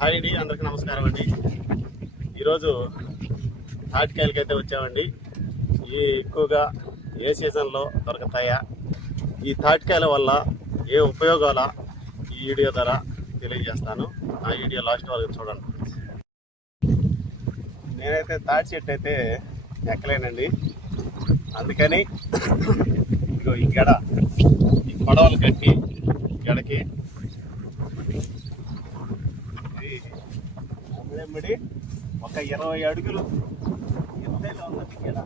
Hi అండి, అందరికీ నమస్కారం అండి. ఈరోజు తాటికాయలకి అయితే వచ్చామండి. ఈ ఎక్కువగా ఏ సీజన్లో దొరుకుతాయా, ఈ తాటికాయల వల్ల ఏ ఉపయోగాల ఈ వీడియో ద్వారా తెలియజేస్తాను. ఆ వీడియో లాస్ట్ వరకు చూడండి. నేనైతే తాటి చెట్టు అయితే ఎక్కలేనండి, అందుకని ఇగో ఈ గడ, ఈ పడవలు కట్టి గడకి అమ్మడి ఒక 20 అడుగులు ఎత్తైలో ఉన్నది గడ.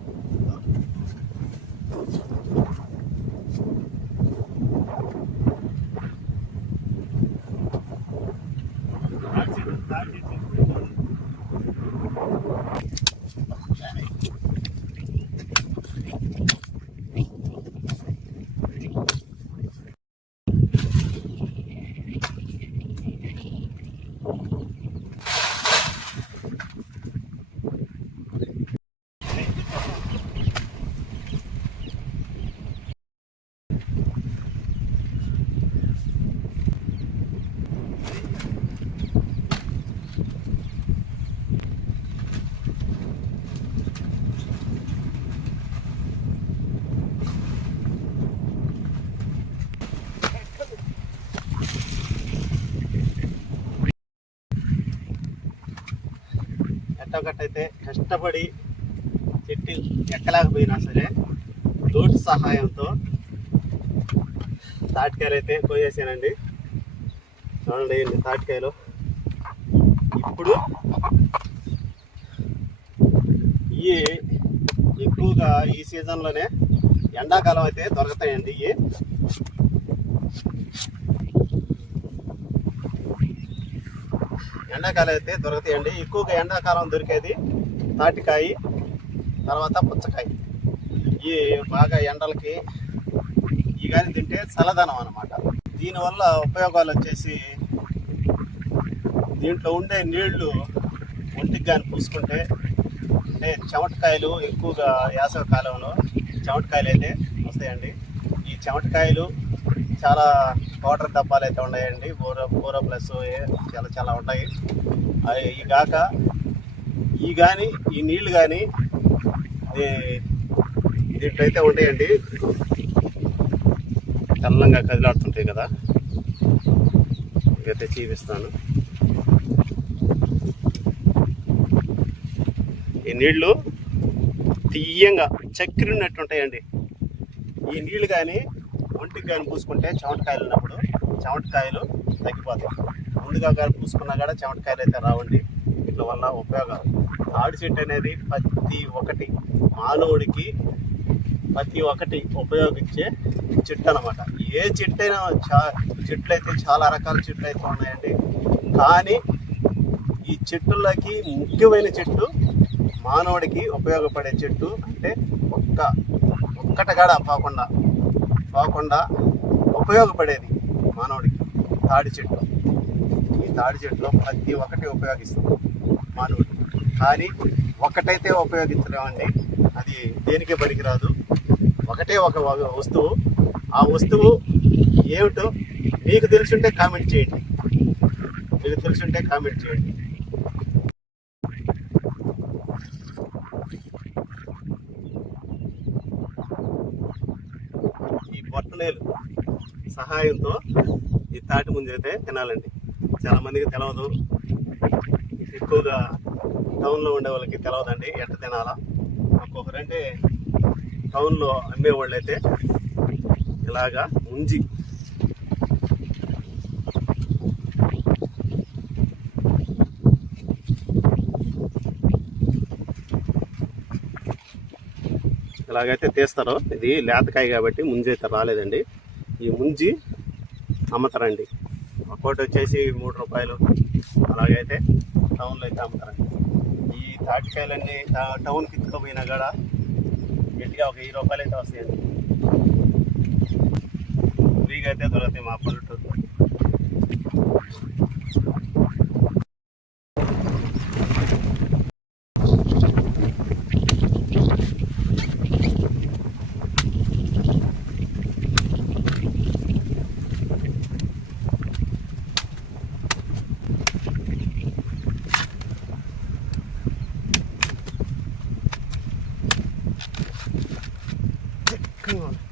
ఎట్టొకటైతే కష్టపడి చెట్టు ఎక్కలేకపోయినా సరే తోటి సహాయంతో తాటికాయలు అయితే కోసేసానండి. చూడండి ఎన్ని తాటికాయలు. ఇప్పుడు ఇవి ఎక్కువగా ఈ సీజన్లోనే, ఎండాకాలం అయితే దొరుకుతాయండి. ఇవి ఎండాకాలం అయితే దొరుకుతాయండి. ఎక్కువగా ఎండాకాలం దొరికేది తాటికాయ, తర్వాత పుచ్చకాయ. ఈ బాగా ఎండలకి ఈ కానీ తింటే చల్లదనం అన్నమాట. దీనివల్ల ఉపయోగాలు వచ్చేసి, దీంట్లో ఉండే నీళ్లు ఒంటికి కానీ పూసుకుంటే, అంటే చెమటకాయలు ఎక్కువగా వేసవి కాలంలో చెమటకాయలు అయితే వస్తాయండి. ఈ చెమటకాయలు చాలా పౌడర్ డబ్బాలు అయితే ఉన్నాయండి, బోరో ప్లస్ చాలా చాలా ఉంటాయి. ఈ కాక ఈ కానీ ఈ నీళ్లు కానీ దీంట్లో అయితే ఉంటాయండి. తెల్లంగా కదిలాడుతుంటాయి కదా, ఇదైతే చూపిస్తాను. ఈ నీళ్లు తీయంగా చక్కెర ఉన్నట్టు ఉంటాయండి. ఈ నీళ్లు కానీ ఒంటికి కానీ పూసుకుంటే చెమటకాయలు ఉన్నప్పుడు చెమటకాయలు తగ్గిపోతాయి. ముందుగా కానీ పూసుకున్నా కూడా చెమటకాయలు అయితే రావండి. వీటి వల్ల ఉపయోగాలు, తాడి చెట్టు అనేది ప్రతి మానవుడికి ప్రతి ఒక్కటి ఉపయోగించే చెట్టు అన్నమాట. ఏ చెట్టు అయినా చెట్లు అయితే చాలా రకాల చెట్లు అయితే ఉన్నాయండి. కానీ ఈ చెట్టులకి ముఖ్యమైన చెట్టు, మానవుడికి ఉపయోగపడే చెట్టు అంటే ఒక్కటి కూడా పోకుండా ఉపయోగపడేది మానవుడికి తాడి చెట్టు. ఈ తాడి చెట్టులో ప్రతి ఒక్కటి ఉపయోగిస్తుంది మానవుడు. కానీ ఒక్కటైతే ఉపయోగించలేమండి, అది దేనికే పనికిరాదు. ఒకటే ఒక వస్తువు. ఆ వస్తువు ఏమిటో మీకు తెలుసుంటే కామెంట్ చేయండి. ఈ బొట్టనేలు సహాయంతో ఈ తాటి ముంజ అయితే తినాలండి. చాలామందికి తెలియదు, ఎక్కువగా టౌన్లో ఉండే వాళ్ళకి తెలియదండి ఎట్ట తినాలా. ఒక్కొక్కరంటే టౌన్లో అమ్మేవాళ్ళు అయితే ఇలాగా ముంజి ఇలాగైతే తీస్తారు. ఇది లేతకాయ కాబట్టి ముంజి అయితే రాలేదండి. ఈ ముంజి అమ్ముతారండి. ఒక్కోటి వచ్చేసి 3 రూపాయలు, అలాగైతే టౌన్లో అయితే అమ్ముతారండి. ఈ తాటికాయలన్నీ టౌన్కి ఇచ్చుకోపోయినా కూడా గట్టిగా ఒక 10 రూపాయలు అయితే వస్తాయండి. ఫ్రీగా అయితే దొరుకుతాయి మా పల్లెటూరు. ఇదిగోండి.